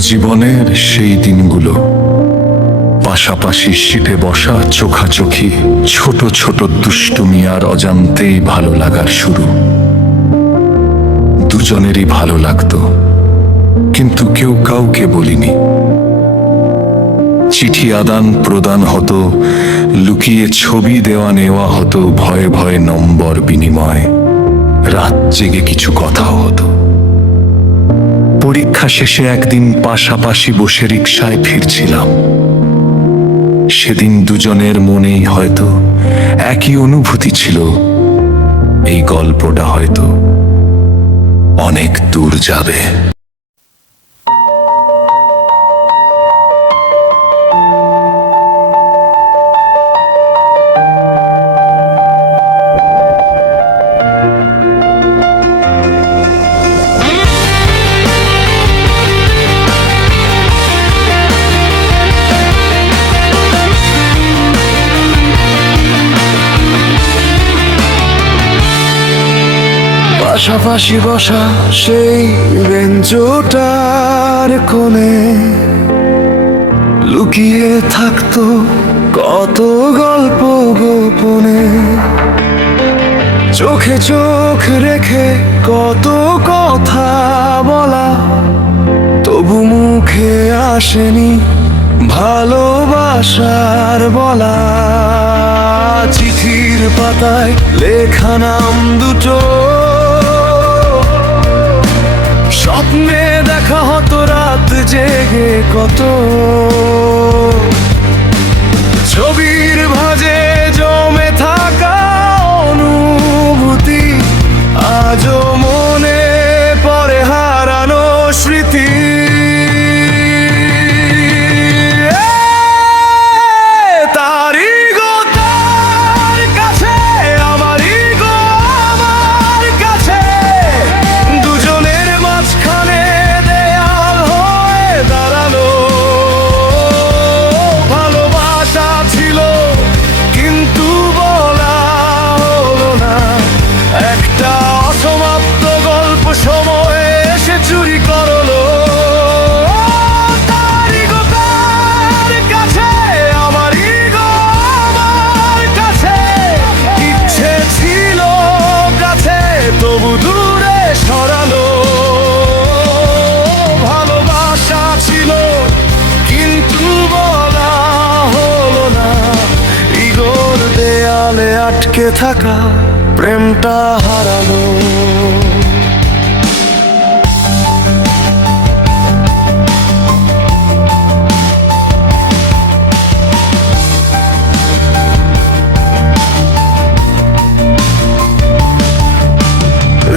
জীবনের সেই দিনগুলো, পাশাপাশি সিটে বসা, চোখাচোখি, ছোট ছোট দুষ্টুমি আর অজান্তেই ভালো লাগার শুরু। দুজনেরই ভালো লাগতো, কিন্তু কেউ কাউকে বলিনি। চিঠি আদান প্রদান হতো, লুকিয়ে ছবি দেওয়া নেওয়া হতো, ভয়ে ভয়ে নম্বর বিনিময়, রাত জেগে কিছু কথাও হতো। পরীক্ষা শেষে একদিন পাশাপাশি বসে রিকশায় ফিরছিলাম। সেদিন দুজনের মনেই হয়তো একই অনুভূতি ছিল। এই গল্পটা হয়তো অনেক দূর যাবে। পাশাপাশি বসা সেই বেঞ্চটার কোণে লুকিয়ে থাকতো কত গল্প গোপনে। চোখে চোখ রেখে কত কথা বলা, তবু মুখে আসেনি ভালোবাসার বলা। চিঠির পাতায় লেখা নাম দুটো, স্বপ্নে দেখা হতো রাত জেগে কত। ছবির ভাঁজে জমে থাকা অনুভূতি, আজও মনে পড়ে হারানো স্মৃতি। আটকে থাকা প্রেমটা হারালো।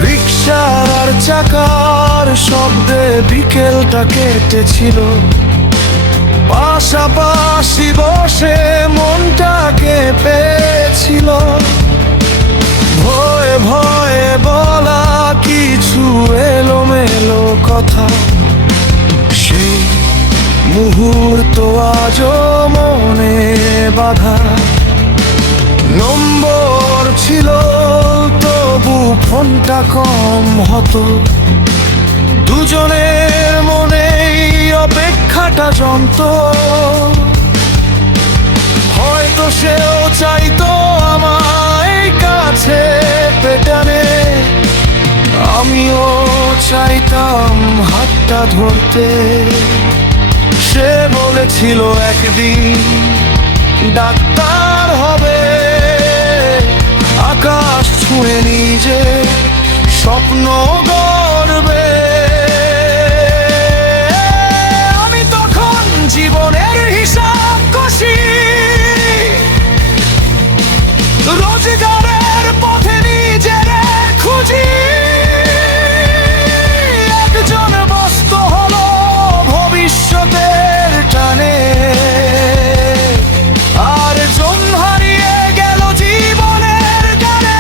রিকশার চাকার শব্দে বিকেলটা কেটেছিল। পাশাপাশি বসে মনটাকে পেয়েছিল। ভয়ে ভয়ে বলা কিছু এলোমেলো কথা, সেই মুহূর্ত আজও মনে বাঁধা। নম্বর ছিল তবু ফোনটা কম হতো। দুজনের মনেই অপেক্ষাটা জমত। হয়তো সেও চাইতো আমায় কাছে পেটানে, আমিও চাইতাম হাতটা ধরতে। সে বলেছিল একদিন ডাক্তার হবে, আকাশ ছুঁয়ে নিজে স্বপ্ন গড়বে। আমি তখন জীবনের হিসাব কষি, রোজগারের পথে নিজের খুঁজি। একজন ব্যস্ত হলো ভবিষ্যতের টানে, আর জন হারিয়ে গেল জীবনের গানে।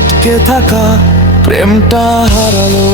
আটকে থাকা প্রেমটা হারালো।